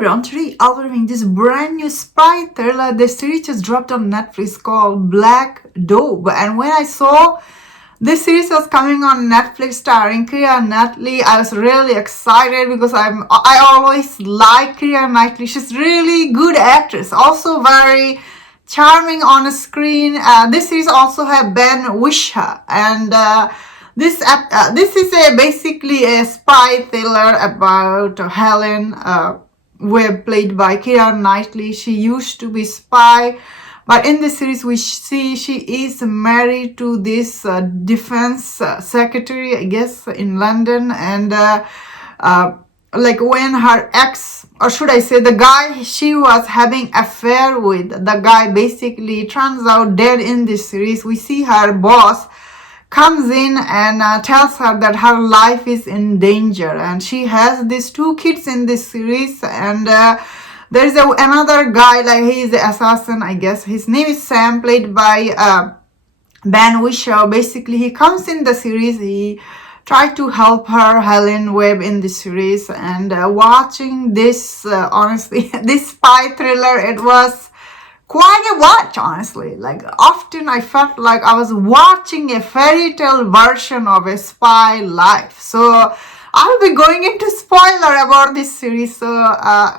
everyone, today I'll be reviewing this brand new spy thriller. The series just dropped on Netflix called Black Dove. And when I saw this series was coming on Netflix starring Knightley, I was really excited because I always like Knightley. She's really good actress, also very charming on a screen. This series also have Ben Whishaw, and this is basically a spy thriller about Helen Webb, played by Keira Knightley. She used to be spy, but in this series we see she is married to this defense secretary, I guess, in London, and like when her ex, or should I say the guy she was having affair with, the guy basically turns out dead in this series. We see her boss comes in and tells her that her life is in danger, and she has these 2 kids in this series, and there's another guy, like he's the assassin, I guess. His name is Sam, played by Ben Whishaw. Basically he comes in the series, he tried to help her, Helen Webb, in this series, and watching this honestly this spy thriller, it was quite a watch, honestly. Like, often I felt like I was watching a fairy tale version of a spy life. So I'll be going into spoiler about this series. So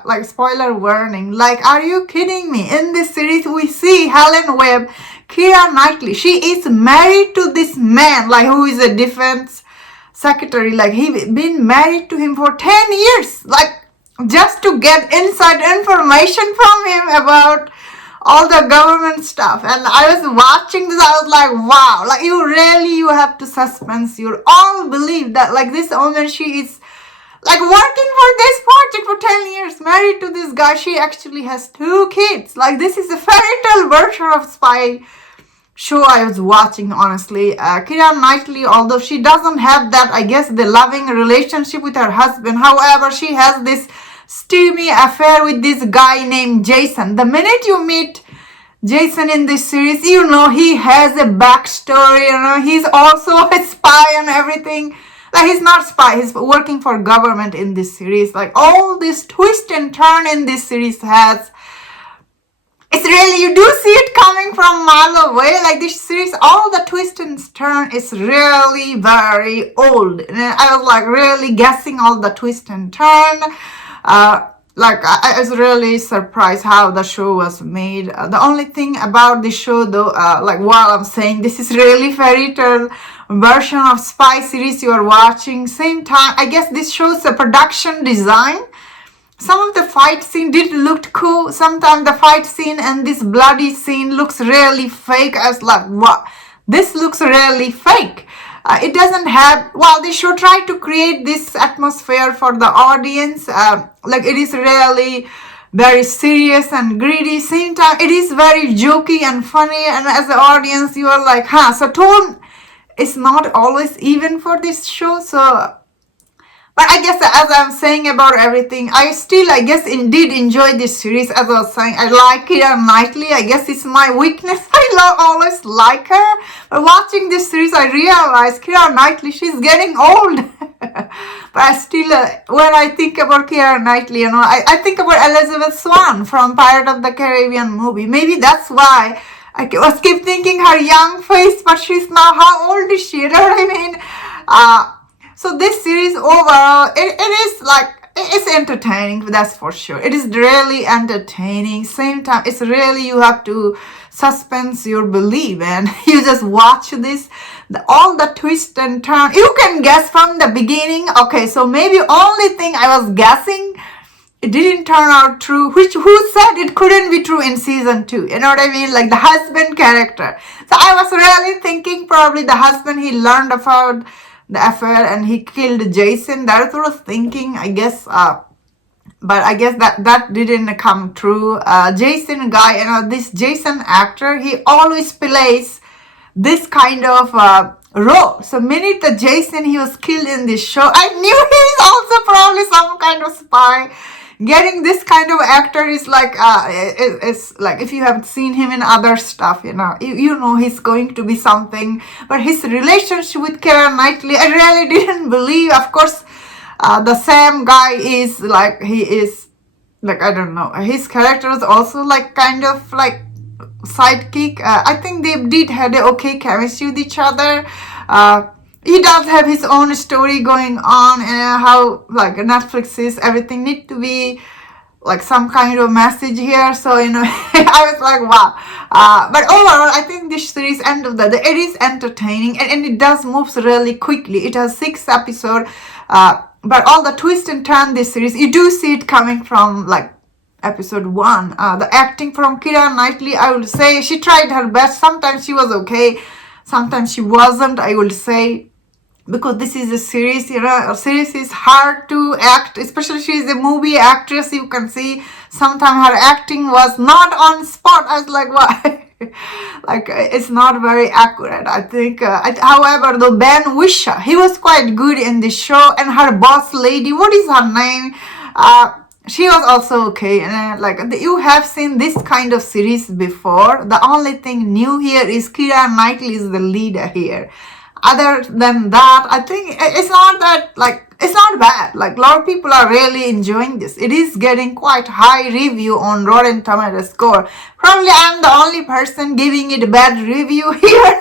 like, spoiler warning. Like, are you kidding me? In this series we see Helen Webb, Keira Knightley. She is married to this man, like, who is a defense secretary. Like, he been married to him for 10 years, like, just to get inside information from him about all the government stuff. And I was watching this, I was like, wow, like, you have to suspense. You all believe that, like, this woman, she is like working for this project for 10 years, married to this guy. She actually has 2 kids. Like, this is a fairy tale version of spy show I was watching, honestly. Keira Knightley, although she doesn't have that, I guess, the loving relationship with her husband, however, she has this steamy affair with this guy named Jason. The minute you meet Jason in this series, you know he has a backstory, you know, he's also a spy and everything. Like, he's not spy, he's working for government in this series. Like, all this twist and turn in this series has, it's really, you do see it coming from a mile away. Like, this series, all the twist and turn is really very old. And I was like really guessing all the twist and turn. Like, I was really surprised how the show was made. The only thing about the show, though, like, while I'm saying this is really fairy tale version of spy series you are watching, same time, I guess this shows the production design. Some of the fight scene did look cool. Sometimes the fight scene and this bloody scene looks really fake. I was like, what? This looks really fake. It doesn't have, well, they should try to create this atmosphere for the audience. Like, it is really very serious and gritty. Same time, it is very jokey and funny. And as an audience, you are like, huh. So tone is not always even for this show. So, but I guess, as I'm saying about everything, I still, I guess, indeed enjoy this series. As I was saying, I like Keira Knightley. I guess it's my weakness. I always like her. But watching this series, I realized Keira Knightley, she's getting old. But I still, when I think about Keira Knightley, you know, I think about Elizabeth Swann from Pirate of the Caribbean movie. Maybe that's why I was keep thinking her young face, but she's now, how old is she? You know what I mean? So this series overall, it is like, it's entertaining, that's for sure. It is really entertaining. Same time, it's really, you have to suspense your belief, and you just watch this, all the twist and turn. You can guess from the beginning. Okay, so maybe only thing I was guessing, it didn't turn out true. Who said it couldn't be true in season 2? You know what I mean? Like, the husband character. So I was really thinking probably the husband, he learned about the affair and he killed Jason. That's what I was thinking, I guess. But I guess that didn't come true. Jason guy, you know, this Jason actor, he always plays this kind of role. So minute the Jason, he was killed in this show, I knew he's also probably some kind of spy. Getting this kind of actor is like, it's like, if you haven't seen him in other stuff, you know he's going to be something. But his relationship with Keira Knightley, I really didn't believe. Of course, the Sam guy is like, he is like, I don't know, his character was also like kind of like sidekick. I think they did had a okay chemistry with each other. He does have his own story going on, and how like Netflix is, everything need to be like some kind of message here. So I was like, wow. But overall, I think this series, end of the day, it is entertaining, and it does moves really quickly. It has 6 episodes, but all the twist and turn this series, you do see it coming from like episode 1. The acting from Keira Knightley, I would say she tried her best. Sometimes she was okay, sometimes she wasn't, I would say, because this is a series. A series is hard to act, especially she is a movie actress. You can see sometimes her acting was not on spot. I was like, why? Like, it's not very accurate, I think. However, the Ben Wisha, he was quite good in this show, and her boss lady, what is her name? She was also okay. And like, you have seen this kind of series before. The only thing new here is Keira Knightley is the leader here. Other than that, I think it's not that, like, it's not bad. Like, a lot of people are really enjoying this. It is getting quite high review on Rotten Tomatoes score. Probably I'm the only person giving it a bad review here.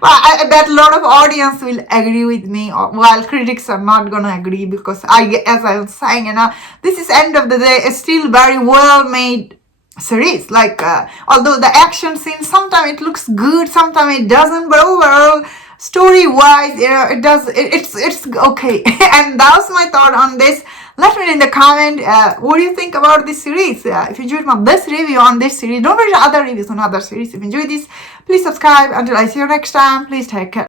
But I bet a lot of audience will agree with me, while critics are not gonna agree, because as I was saying, this is end of the day, it's still very well made series. Like, although the action scene, sometimes it looks good, sometimes it doesn't, but overall, story wise, it's okay. And that was my thought on this. Let me know in the comment, what do you think about this series? If you enjoyed this review on this series, don't forget other reviews on other series. If you enjoyed this, please subscribe. Until I see you next time, please take care.